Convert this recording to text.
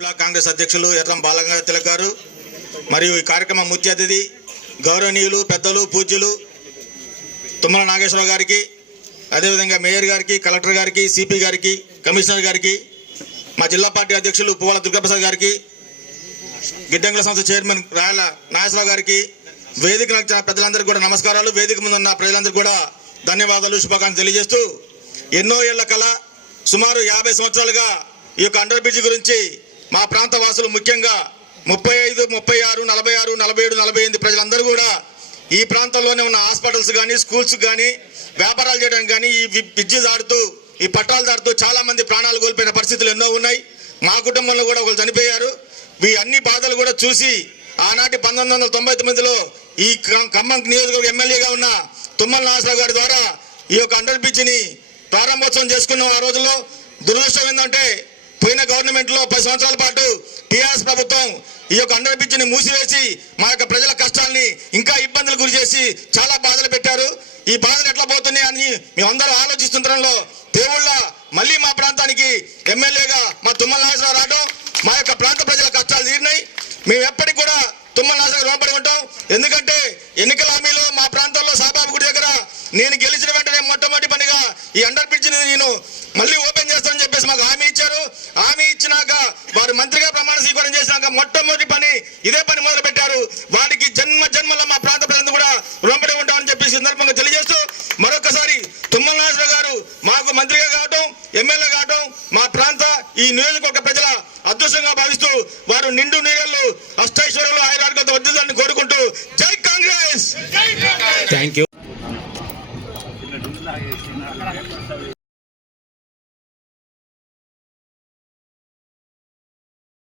Black Congress అధ్యక్షులు ఎర్రం బాలంగా తిలక్ గారు మరియు ఈ కార్యక్రమం ముఖ్య అతిథి గౌరవనీయులు పెద్దలు పూజ్యులు తుమ్మల నాగేశ్వరరావు గారికి అదేవిధంగా మేయర్ గారికి కలెక్టర్ గారికి సిపి గారికి కమిషనర్ గారికి మా జిల్లా పార్టీ అధ్యక్షులు పువ్వాల దుర్గాప్రసాద్ గారికి గిడ్డంగుల సంస్థ చైర్మన్ రాయల నాగేశ్వరరావు గారికి వేదిక నచ్చిన పెద్దలందరికీ కూడా నమస్కారాలు. వేదిక ముందు ఉన్న ప్రజలందరికీ కూడా ధన్యవాదాలు శుభాకాంక్షలు తెలియజేస్తూ ఎన్నో ఏళ్ళ కళ సుమారు యాభై సంవత్సరాలుగా ఈ యొక్క అండర్ బ్రిడ్జ్ గురించి మా ప్రాంత వాసులు ముఖ్యంగా ముప్పై ఐదు ముప్పై ఆరు నలభై ఆరు నలభై ఏడు నలభై ఎనిమిది ప్రజలందరూ కూడా ఈ ప్రాంతంలోనే ఉన్న హాస్పిటల్స్ కానీ స్కూల్స్ కానీ వ్యాపారాలు చేయడానికి కానీ ఈ వి- బ్రిడ్జి దాడుతూ ఈ పట్టాలు దాడుతూ చాలామంది ప్రాణాలు కోల్పోయిన పరిస్థితులు ఎన్నో ఉన్నాయి. మా కుటుంబంలో కూడా ఒకరు చనిపోయారు. మీ అన్ని బాధలు కూడా చూసి ఆనాటి పంతొమ్మిది వందల తొంభై తొమ్మిదిలో ఈ ఖమ్మం నియోజకవర్గ ఎమ్మెల్యేగా ఉన్న తుమ్మల నాగరావు గారి ద్వారా ఈ యొక్క అండర్ బ్రిడ్జ్ని ప్రారంభోత్సవం చేసుకున్నాం ఆ రోజుల్లో. దురదృష్టం ఏంటంటే పోయిన గవర్నమెంట్లో పది సంవత్సరాల పాటు టీఆర్ఎస్ ప్రభుత్వం ఈ యొక్క అండర్ బ్రిడ్జ్ని మూసివేసి మా యొక్క ప్రజల కష్టాలని ఇంకా ఇబ్బందులు గురి చేసి చాలా బాధలు పెట్టారు. ఈ బాధలు ఎట్లా పోతున్నాయి అని మేమందరూ ఆలోచిస్తుండడంలో దేవుళ్ళ మళ్ళీ మా ప్రాంతానికి ఎమ్మెల్యేగా మా తుమ్మల నాగేశ్వరరావు రావడం మా యొక్క ప్రాంత ప్రజల కష్టాలు తీరినాయి మేము ఎప్పటికి కూడా తుమ్మల నాగేశ్వరరావు రుణపడి ఉంటాం. ఎందుకంటే ఎన్నికల హామీలో మా ప్రాంతంలో సాబాబు గుడి దగ్గర నేను గెలిచిన వెంటనే మొట్టమొదటి పనిగా ఈ అండర్ బ్రిడ్జ్ నేను మళ్ళీ ఓపెన్ చేస్తానని చెప్పేసి మాకు హామీ ఇచ్చారు. హామీ ఇచ్చినాక వారు మంత్రిగా ప్రమాణ స్వీకారం చేసినాక మొట్టమొదటి పని ఇదే పని మొదలు పెట్టారు వారికి జన్మ జన్మల మా ప్రాంత ప్రజలందరూ కూడా రుణపడి ఉంటామని చెప్పి సందర్భంగా తెలియజేస్తూ మరొకసారి తుమ్మల నాగేశ్వర గారు మాకు మంత్రిగా కావటం ఎమ్మెల్యే కావటం మా ప్రాంత ఈ నియోజకవర్గ ప్రజల అదృష్టంగా భావిస్తూ వారు నిండు నీళ్ళు అష్టైశ్వర్యాలు ఆయురారోగ్యంతో వర్ధిల్లాలని కోరుకుంటూ జై కాంగ్రెస్! Thank you